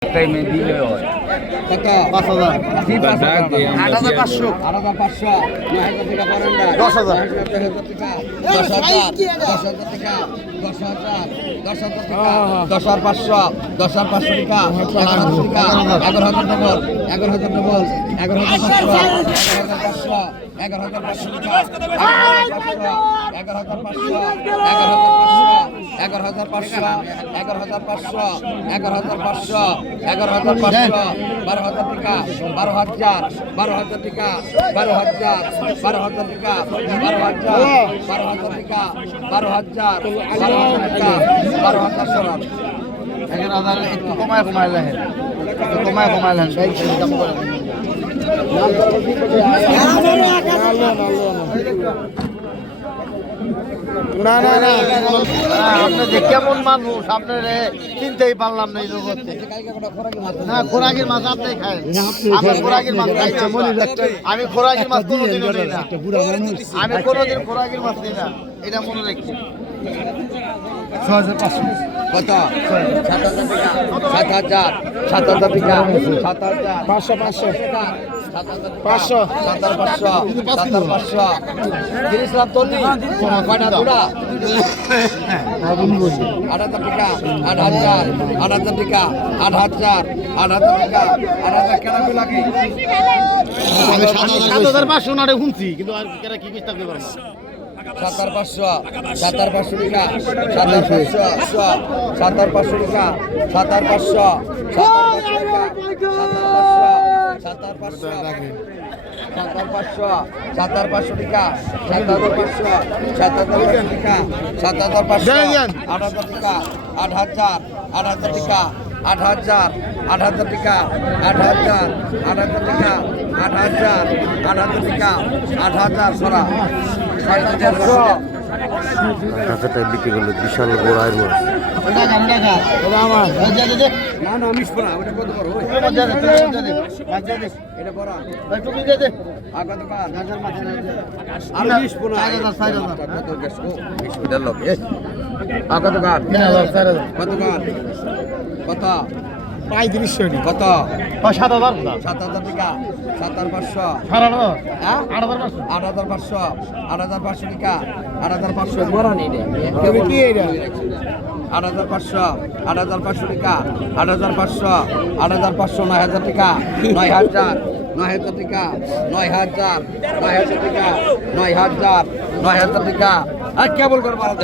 Tem mendiga hoje. টাকা। পাঁচশো পাঁচশো টাকা দশ হাজার দশ হাজার টাকা দশ হাজার টাকা পাঁচশো দশ হাজার পাঁচশো টাকা এগারো হাজার টাকা এগারো হাজার ডবল এগারো হাজার ডবল এগারো হাজার পাঁচশো এগারো হাজার পাঁচশো এগারো হাজার পাঁচশো এগারো হাজার পাঁচশো এগারো হাজার পাঁচশো এগারো হাজার পাঁচশো এগারো হাজার পাঁচশো বারো হাজার টাকা বারো হাজার বারো হাজার টাকা বারো হাজার বারো হাজার টাকা বারো হাজার বারো হাজার টাকা বারো হাজার বারো হাজার টাকা বারো হাজার সরান এগারো হাজার একটু কমায় কমায় লেখেন। একটু কমায় কমায় লেখেন। ভাই দাম করে না না না। আপনি যে কেমন মানুষ আপনার চিনতেই পারলাম না এই জগতে। না খোরাকির মাছ আপনি খায়। আমি খোরাকির মাছ খাই আমি খোরাকির মাছ কোনোদিনও নিই না। আমি কোনোদিন খোরাকির মাছ নিই না। এটা মনে রাখছি কত? সাত হাজার সাত হাজার টাকা। সাত হাজার পাঁচশো পাঁচশো পাঁচশো। সাত হাজার পাঁচশো। সাত হাজার পাঁচশো। তিরিশ লাখ চল্লিশ। কয়টা? দুটা? আট হাজার টাকা। আট হাজার। আট হাজার টাকা। আট হাজার। আট হাজার টাকা। আট হাজার কেন লাগে? সাত হাজার পাঁচশো। নাড়ে শুনছি কিন্তু আর কি সাতার পাঁচশো সাতার পাঁচশো টাকা, সাতার পাঁচশো সাতার পাঁচশো টাকা, সাতার পাঁচশো সাতার পাঁচশো সাতার পাঁচশো সাতার পাঁচশো টাকা সাত হাজার পাঁচশো সাত হাজার পাঁচশো টাকা সাত হাজার পাঁচশো, আট হাজার টাকা, আট হাজার আট হাজার টাকা আট হাজার আট হাজার টাকা আট হাজার আট হাজার টাকা আট হাজার আট হাজার টাকা আট হাজার সরা ছয় হাজার টাকা বিক্রি করল বিশাল বড় আয়ের মাছ না না মিস না ওটা কত এটা বড় কত কত কত? পঁয়ত্রিশশো কত? সাত হাজার সাত হাজার টাকা। সাত হাজার পাঁচশো। হ্যাঁ? আট হাজার পাঁচশো। আট হাজার পাঁচশো। আট হাজার পাঁচশো টাকা। আট হাজার পাঁচশো। বড় নেই কি? আট হাজার পাঁচশো। আট হাজার পাঁচশো টাকা। আট হাজার পাঁচশো। আট হাজার পাঁচশো নয় হাজার টাকা। নয় হাজার। নয় হাজার টাকা। নয় হাজার। নয় হাজার টাকা। নয় হাজার। নয় হাজার টাকা। আর কেবল করে বাড়া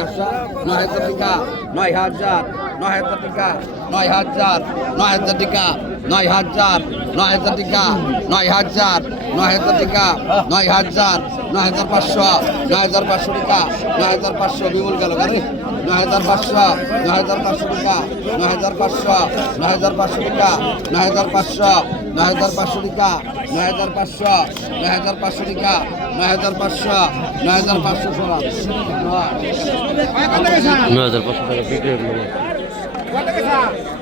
নয় হাজার টাকা। নয় হাজার। নয় হাজার টাকা নয় হাজার নয় হাজার টাকা নয় হাজার নয় হাজার টাকা নয় হাজার নয় হাজার টাকা নয় হাজার নয় হাজার পাঁচশো নয় হাজার পাঁচশো টাকা নয় হাজার পাঁচশো বিমল গেল গাড়ি নয় হাজার পাঁচশো নয় হাজার পাঁচশো টাকা নয় হাজার পাঁচশো নয় হাজার পাঁচশো টাকা নয় হাজার পাঁচশো নয় হাজার পাঁচশো টাকা নয় হাজার পাঁচশো নয় হাজার পাঁচশো টাকা করল মাছ